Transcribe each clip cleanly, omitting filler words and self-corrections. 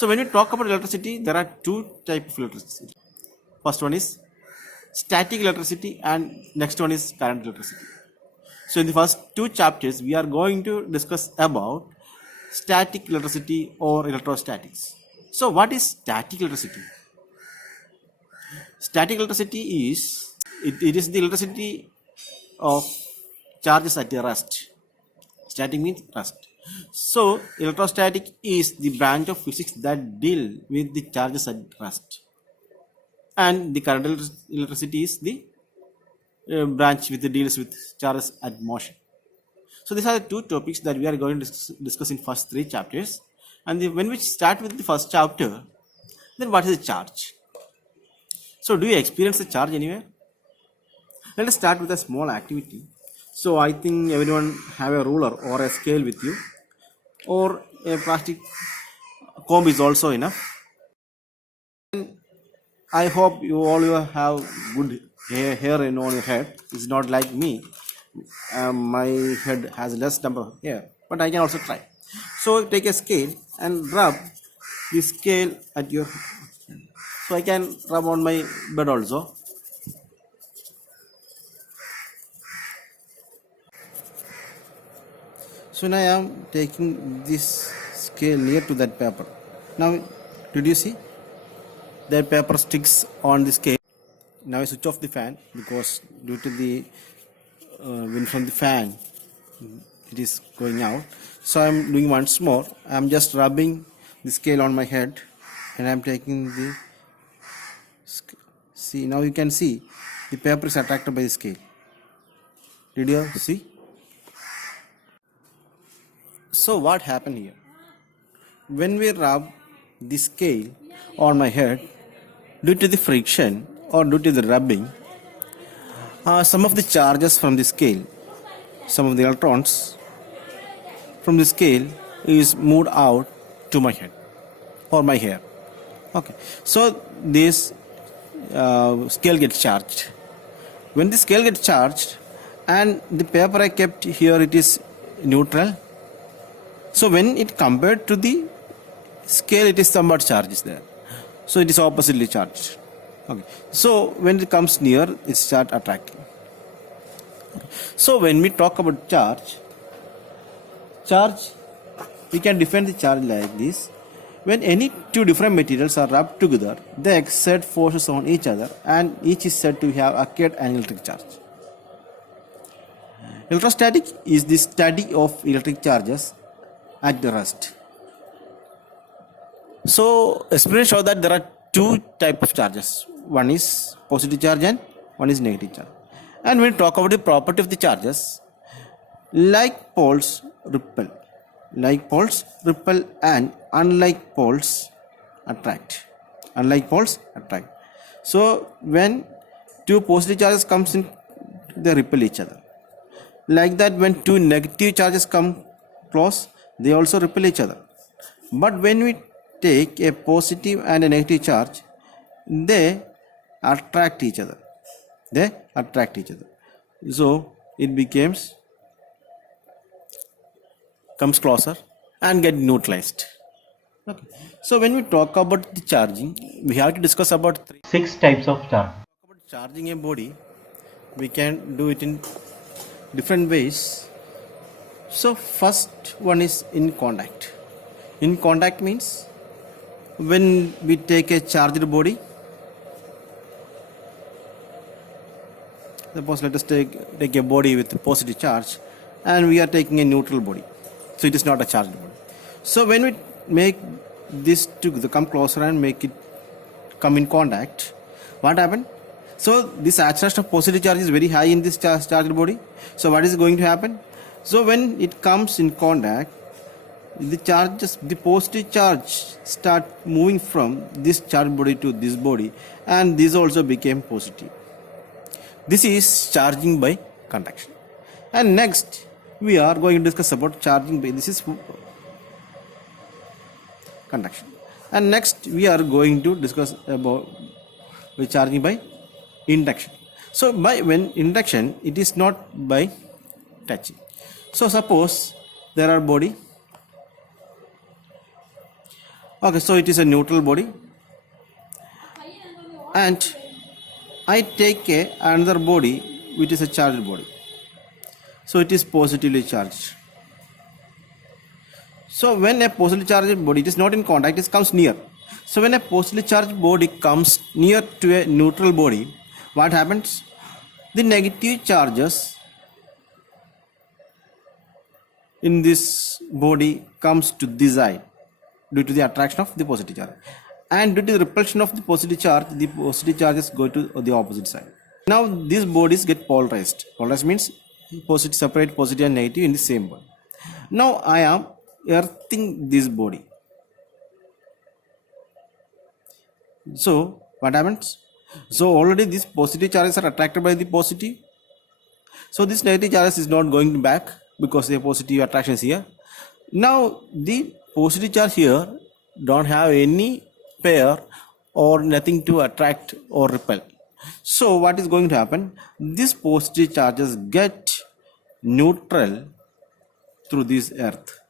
So when we talk about electricity, there are two types of electricity. First one is static electricity and next one is current electricity. So in the first two chapters, we are going to discuss about static electricity or electrostatics. So what is static electricity? Static electricity is it is the electricity of charges at rest. Static means rest. So electrostatic is the branch of physics that deal with the charges at rest, and the current electricity is the branch with the deals with charges at motion. So these are the two topics that we are going to discuss in first three chapters. And when we start with the first chapter, then what is a charge? So do you experience a charge anywhere? Let us start with a small activity. So I think everyone have a ruler or a scale with you, or a plastic comb is also enough. I hope you all have good hair in on your head. It's not like me. My head has less number of hair, but I can also try. So take a scale and rub the scale at your. So I can rub on my bed also. So now I am taking this scale near to that paper. Now, did you see? That paper sticks on the scale. Now I switch off the fan because due to the wind from the fan, it is going out. So I am doing once more. I am just rubbing the scale on my head, and I am taking the. See, now you can see the paper is attracted by the scale. Did you see? So what happened here? When we rub the scale on my head, due to the friction or due to the rubbing, some of the charges from the scale, some of the electrons from the scale is moved out to my head or my hair. Okay, so this scale gets charged. When the scale gets charged and the paper I kept here, it is neutral. So when it compared to the scale, it is somewhat charged there. So it is oppositely charged. Okay. So when it comes near, it starts attracting. So when we talk about charge, we can define the charge like this. When any two different materials are rubbed together, they exert forces on each other, and each is said to have acquired an electric charge. Electrostatic is the study of electric charges at the rest. So experiments show that there are two types of charges. One is positive charge and one is negative charge. And when we talk about the property of the charges, like poles repel, and unlike poles attract. So when two positive charges comes in, they repel each other. Like that, when two negative charges come close, they also repel each other. But when we take a positive and a negative charge, they attract each other. So it comes closer and get neutralized. Okay. So when we talk about the charging, we have to discuss about six types of charge. Charging a body, we can do it in different ways. So first one is in contact. In contact means when we take a charged body, suppose let us take a body with a positive charge, and we are taking a neutral body, so it is not a charged body. So when we make this to come closer and make it come in contact, what happened? So this attraction of positive charge is very high in this charged body. So what is going to happen? So when it comes in contact, the positive charge start moving from this charged body to this body, and this also became positive. This is charging by conduction. And next we are going to discuss about charging by, this is conduction. And next we are going to discuss about charging by induction. So when induction, it is not by touching. So suppose there are body Okay, so it is a neutral body, and I take another body which is a charged body. So it is positively charged. So when a positively charged body, it is not in contact, it comes near. So when a positively charged body comes near to a neutral body, what happens? The negative charges in this body comes to this side due to the attraction of the positive charge, and due to the repulsion of the positive charges go to the opposite side. Now these bodies get polarized. Polarized means positive, separate positive and negative in the same body. Now I am earthing this body. So what happens? So already these positive charges are attracted by the positive. So this negative charge is not going back because the positive attraction is here. Now the positive charge here don't have any pair or nothing to attract or repel. So what is going to happen? These positive charges get neutral through this earth.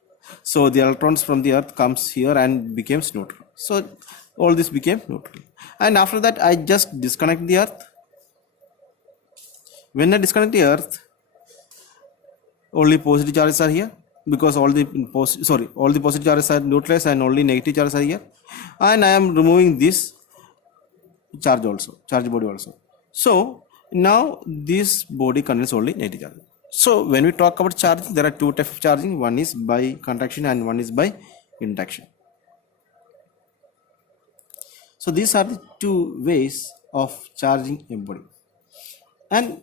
So the electrons from the earth comes here and becomes neutral. So all this became neutral. And after that I just disconnect the earth. When I disconnect the earth, only positive charges are here because all the positive charges are neutralized and only negative charges are here. And I am removing this charge body also. So now this body contains only negative charge. So when we talk about charging, there are two types of charging. One is by conduction and one is by induction. So these are the two ways of charging a body. And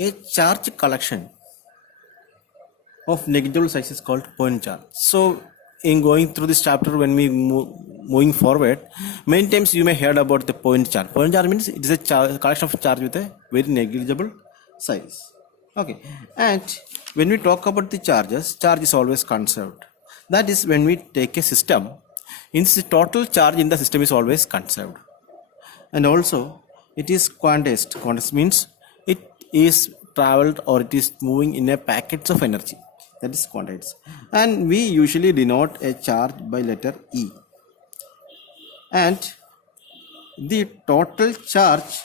a charge collection of negligible size is called point charge. So in going through this chapter, when we moving forward, many times you may heard about the point charge. Point charge means it is a collection of charge with a very negligible size. Okay, and when we talk about the charges, charge is always conserved. That is, when we take a system, in the total charge in the system is always conserved. And also it is quantized. Quantized means it is traveled or it is moving in a packets of energy. That is quantized. And we usually denote a charge by letter E. And the total charge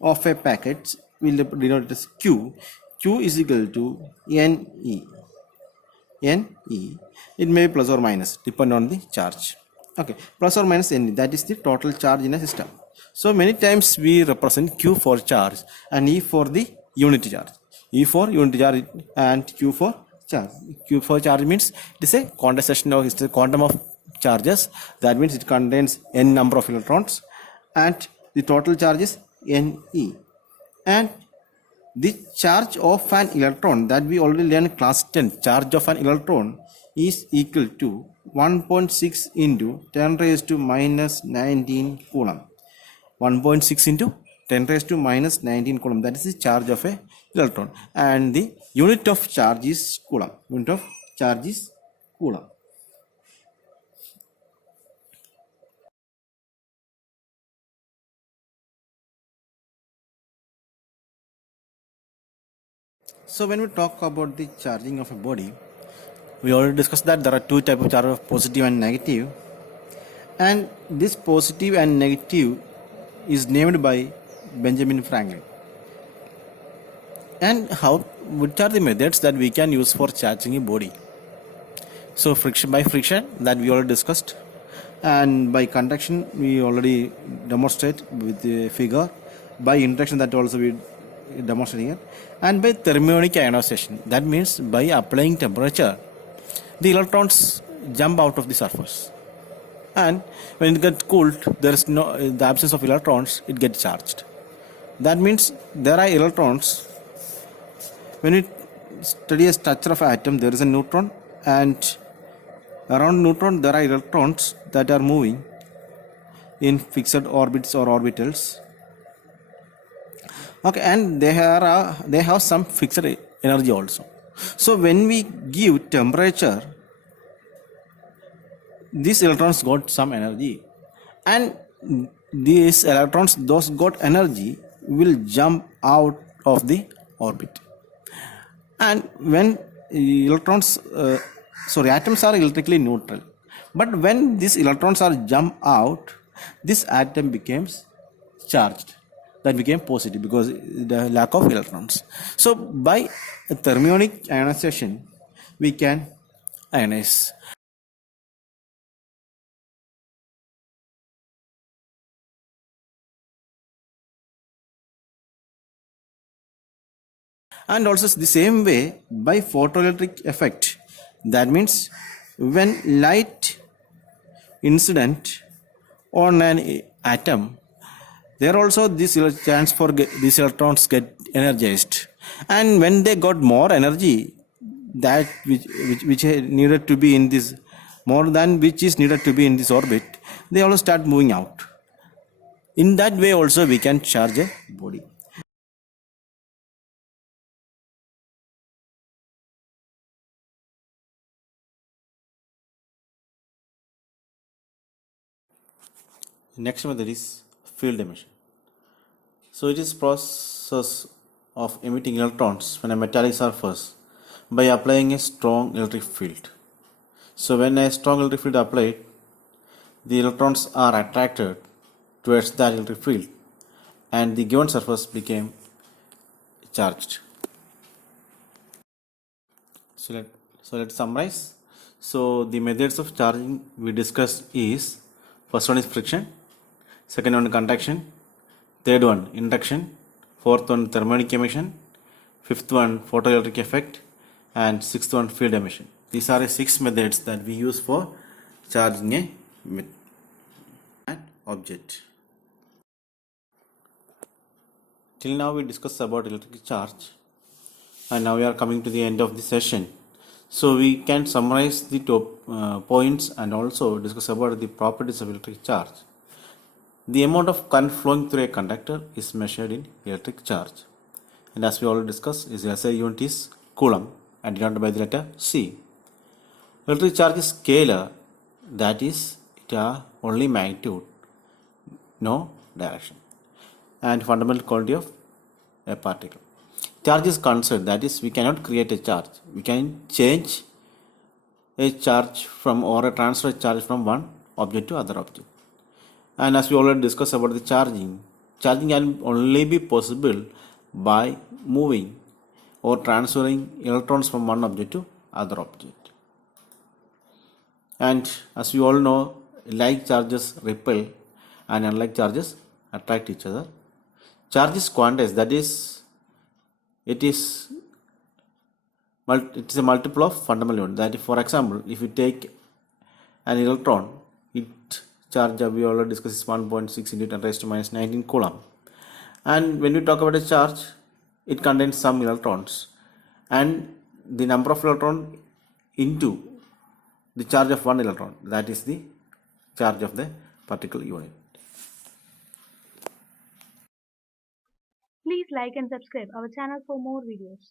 of a packet will denote it as Q. Q is equal to NE. NE. It may be plus or minus, depend on the charge. Okay, plus or minus NE. That is the total charge in a system. So many times we represent Q for charge and E for the unit charge. E for unit charge and Q for charge. Q for charge means it is a condensation of the quantum of charges. That means it contains n number of electrons and the total charge is Ne. And the charge of an electron that we already learned in class 10, charge of an electron is equal to 1.6 into 10 raised to minus 19 coulomb. 1.6 into 10 raised to minus 19 coulomb. That is the charge of a electron. And the unit of charge is coulomb. Unit of charge is coulomb. So when we talk about the charging of a body, we already discussed that there are two types of charge, of positive and negative. And this positive and negative is named by Benjamin Franklin. And which are the methods that we can use for charging a body? So by friction that we already discussed, and by conduction we already demonstrate with the figure, by induction that also we demonstrate here, and by thermionic ionization, that means by applying temperature the electrons jump out of the surface, and when it gets cooled, there is no the absence of electrons, it gets charged. That means there are electrons. When we study a structure of an atom, there is a neutron, and around neutron there are electrons that are moving in fixed orbits or orbitals. Okay, and they have some fixed energy also. So when we give temperature, these electrons got some energy, and these electrons, those got energy, will jump out of the orbit. And when electrons atoms are electrically neutral. But when these electrons are jump out, this atom becomes charged. That became positive because the lack of electrons. So by thermionic ionization, we can ionize. And also the same way by photoelectric effect. That means when light incident on an atom, there also this chance for these electrons get energized, and when they got more energy, that which needed to be in this, more than which is needed to be in this orbit, they also start moving out. In that way also we can charge a body. Next method is field emission. So it is process of emitting electrons when a metallic surface by applying a strong electric field. So when a strong electric field applied, the electrons are attracted towards that electric field and the given surface became charged. So let's summarize. So the methods of charging we discussed is, first one is friction, second one conduction, third one induction, fourth one thermonic emission, fifth one photoelectric effect, and sixth one field emission. These are the 6 methods that we use for charging an object. Till now we discussed about electric charge, and now we are coming to the end of the session. So we can summarize the top points and also discuss about the properties of electric charge. The amount of current flowing through a conductor is measured in electric charge, and as we already discussed, its SI unit is coulomb and denoted by the letter C. Electric charge is scalar, that is, it has only magnitude, no direction, and fundamental quality of a particle. Charge is conserved, that is, we cannot create a charge. We can change a charge from or transfer a charge from one object to other object. And as we already discussed about the charging can only be possible by moving or transferring electrons from one object to other object. And as we all know, like charges repel and unlike charges attract each other. Charge is quantized, that is, it is a multiple of fundamental unit. That is, for example, if you take an electron, its charge we already discussed is 1.6 into 10 raised to minus 19 coulomb. And when we talk about a charge, it contains some electrons, and the number of electrons into the charge of one electron, that is the charge of the particle unit. Please like and subscribe our channel for more videos.